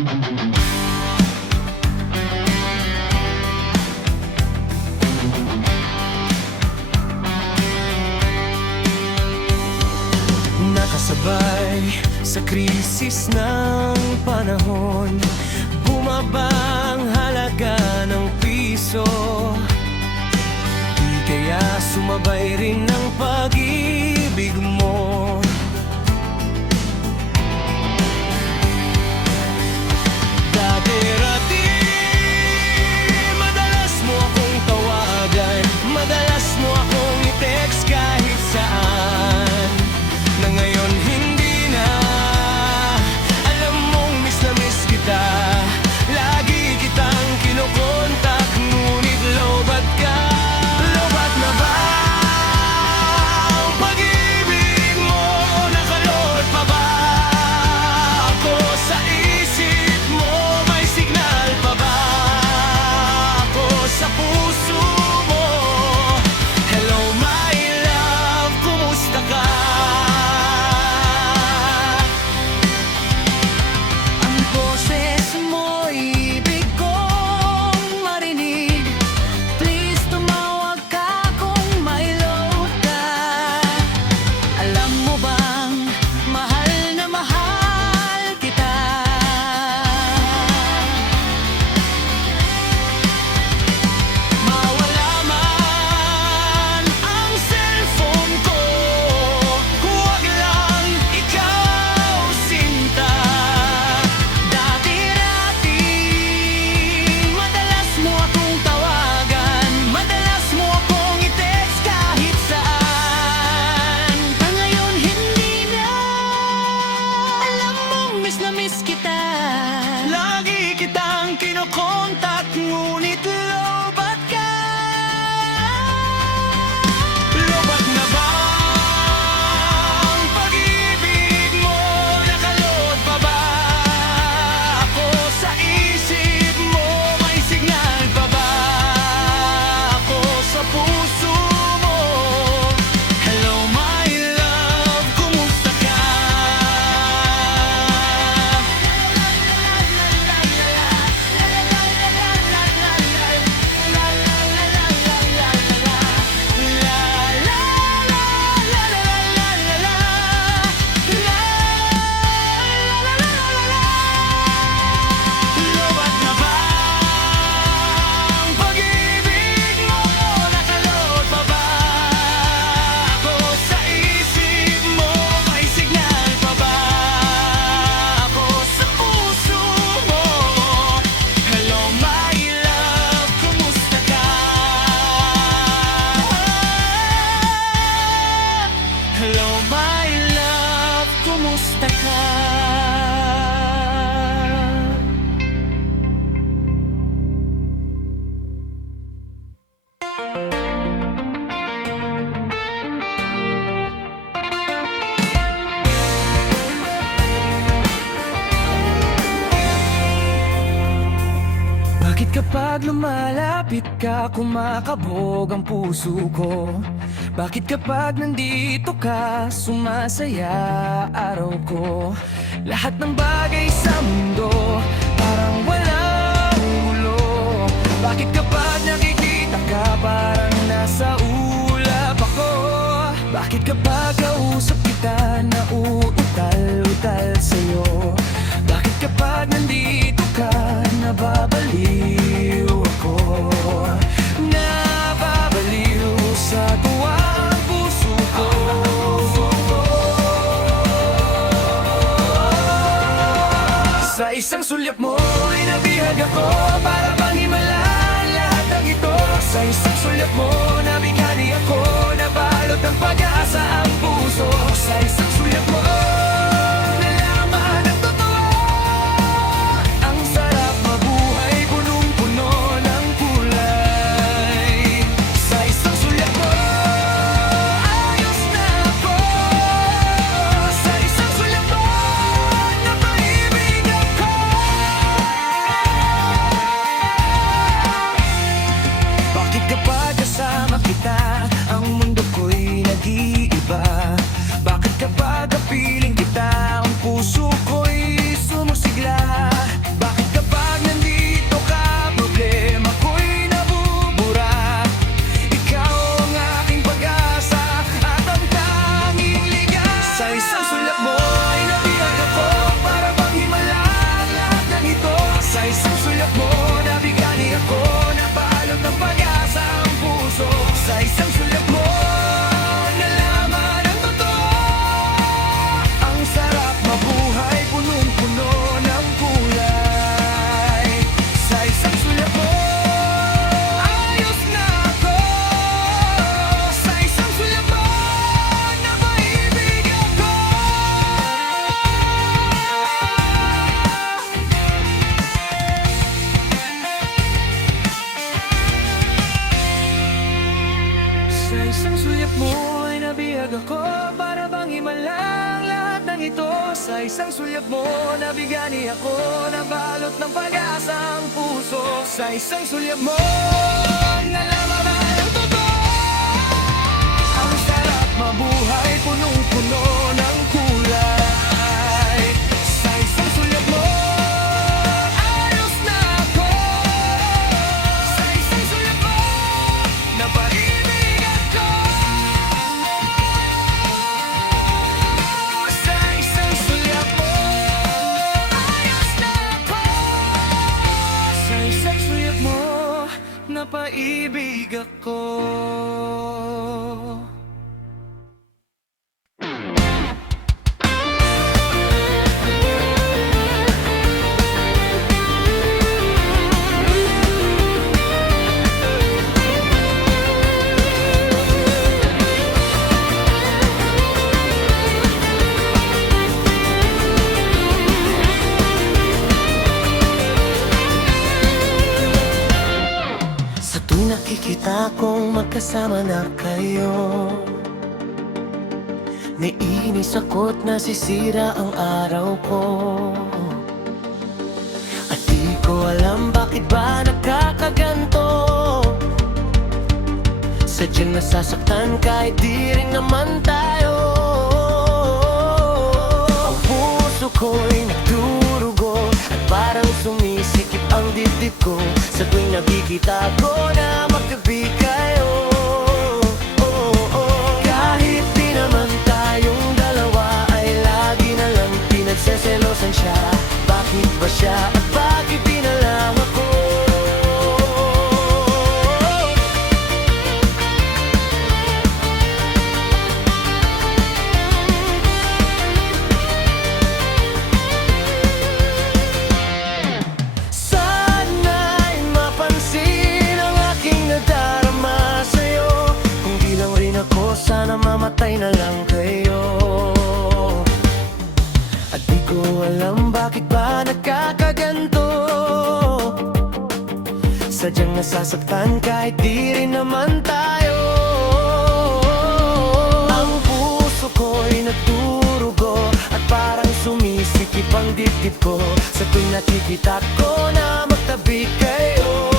Nakasabay sa krisis ng panahon, bumaba ang halaga ng piso. Di kaya sumabay rin ang pag-ibig mo. Dati-rati, madalas mo akong tawagan, madalas mo akong i-text kahit saan. Na ngayon hindi na, alam mong miss na miss kita. Lagi kitang kinokontak, ngunit lobat ka. Lobat na ba ang pag-ibig mo? Nakalot pa ba ako sa isip mo? May signal pa ba ako sa puso mo? Hello my love, kumusta ka? Ang boses mo'y ibig kong marinig. Please tumawag ka kung may load ka. Alam mo bang mahal na mahal kita? Mawala man ang cellphone ko, huwag lang ikaw sinta. Dati-dati, madalas mo akong tawagan, madalas mo akong i-text kahit saan. Ngayon hindi na, alam mong miss na miss kita. Lagi kitang kinokontak, ngunit lobat ka. Lobat na ba ang pag-ibig mo? Nakalot pa ba ako sa isip mo? May signal pa ba ako sa puso mo? Hello my love, kumusta ka? Lobat na ba ang pag-ibig mo? Nakalot pa ba ako sa isip mo? May signal pa ba ako sa puso mo? Hello my love, kumusta ka? Hello my love, kumusta ka? Bakit kapag lumalapit ka, kumakabog ang puso ko? Bakit kapag nandito ka, sumasaya araw ko? Lahat ng bagay sa mundo parang walang ulo. Bakit kapag nakikita ka, parang nasa ulap ako? Bakit kapag kausap kita, nauutal-utal sa'yo? Bakit kapag nandito ka, nababaliw ako? Nababaliw sa tuwang puso ko. Sa isang sulyap mo ay nabihag ako, para bang himalaan lahat ng ito. Sa isang sulyap mo, nabighani ako, nabalot ng pag-asa ang puso. Sa isang sulyap mo, nalaman ang totoo. Ang sarap mabuhay, punong-puno ng kulay. Sa isang sulyap mo, ayos na ako. Sa isang sulyap mo, napaibig ako. Bakit kapag kasama kita, ang mundo ko'y nag-iiba? Bakit kapag Sa isang sulyap mo, nabigani ako, nabalot ng pag-asa ang puso. Sa isang sulyap mo, nalaman ang totoo. Ang sarap mabuhay, punong-puno ng kulay. Sa isang sulyap mo, ayos na ako. Sa isang sulyap mo, napaibig ako. Sa isang sulyap mo, ayos na ako. Sa isang sulyap mo, napaibig ako. Sa tuwing nakikita kong magkasama na kayo, naiinis ako't nasisira ang araw ko. At di ko alam bakit ba nakakaganto. Sadyang nasasaktan kahit di rin naman tayo. Ang puso ko'y nagdurugo at parang sumisikip ang dibdib ko sa tuwing nakikita ko na magtabi kayo. Kahit di naman tayong dalawa ay lagi na lang pinagseselosan siya. Bakit ba siya at bakit di na lang ako? Sana'y mapansin ang aking nadarama sa'yo. Kung di lang rin ako, sana mamatay na lang kayo. At di ko alam bakit ba nagkakaganto. Sadyang nasasaktan kahit di rin naman tayo. Ang puso ko'y nagdurugo at parang sumisikip ang dibdib ko sa tuwing nakikita ko na magtabi kayo.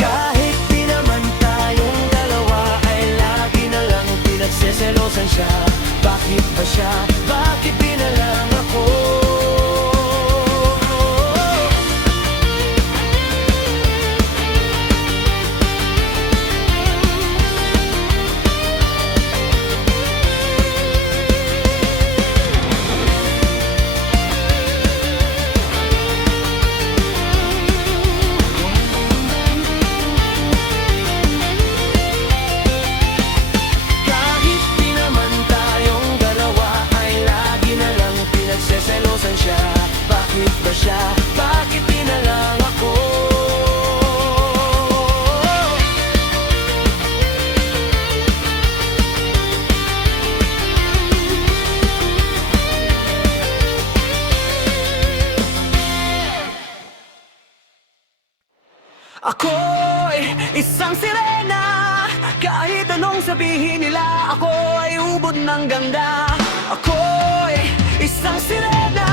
Kahit di naman tayong dalawa ay lagi na lang pinagseselosan siya. Bakit ba siya? Bakit di na lang ako? Kahit di naman tayong dalawa ay lagi na lang pinagseselosan siya. Bakit ba siya? Bakit di na lang ako? Ako'y isang sirena, kahit anong sabihin nila, ako ay ubod ng ganda. Ako'y isang sirena,